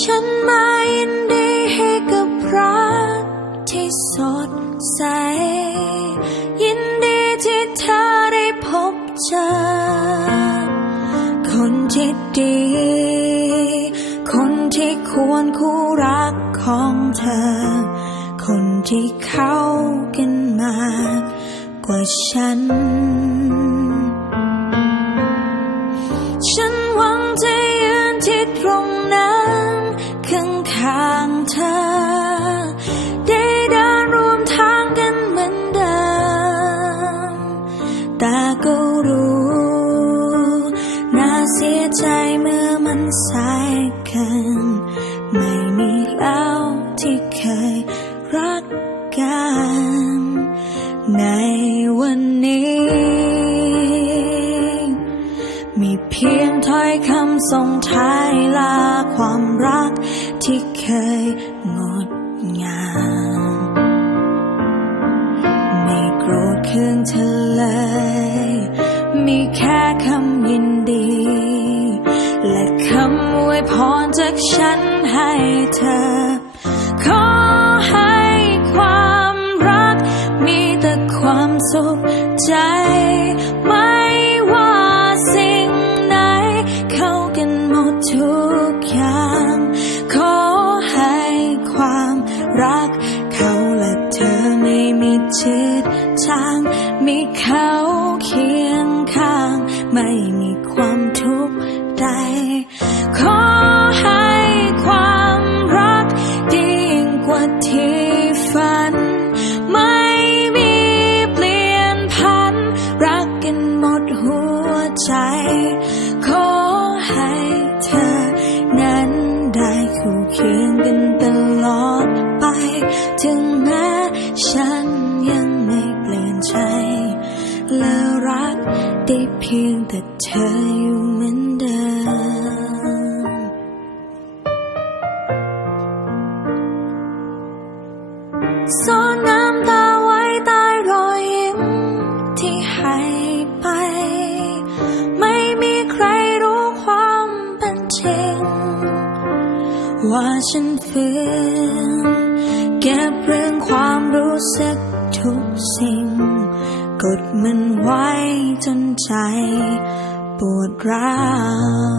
ฉันมายินดีให้กับรักที่สดใส ยินดีที่เธอได้พบเจอ คนที่ดี คนที่ควรคู่รักของเธอ คนที่เข้ากันมากกว่าฉัน เธอ ได้เดินร่วมทางกันเหมือนเดิม แต่ก็รู้น่าเสียใจเมื่อมันสายเกิน ไม่มีแล้วที่เคยรักกัน ในวันนี้ พียงถ้อยคำส่งท้ายลาความรักที่เคยงดงามไม่โกรธเคืองเธอเลย มีแค่คำยินดี และคำอวยพรจากฉันให้เธอ ขอให้ความรักมีแต่ความสุขใจมา กอย่าง ขอให้ความรักเขาและเธอไม่มีจืดจางมีเขาเคียงข้าง ไม่มีความทุกข์ใด ขอให้ความรักดีกว่าที่ฝัน ไม่มีเปลี่ยนพัน รักกันหมดหัวใจ ได้เพียงแต่เธออยู่เหมือนเดิมซ่อนน้ำตาไว้ใต้รอยยิ้มที่ให้ไป ไม่มีใครรู้ความเป็นจริง ว่าฉันฝืนเก็บเรื่องความรู้สึกทุกสิ่ง กดมันไว้จนใจปวดร้าว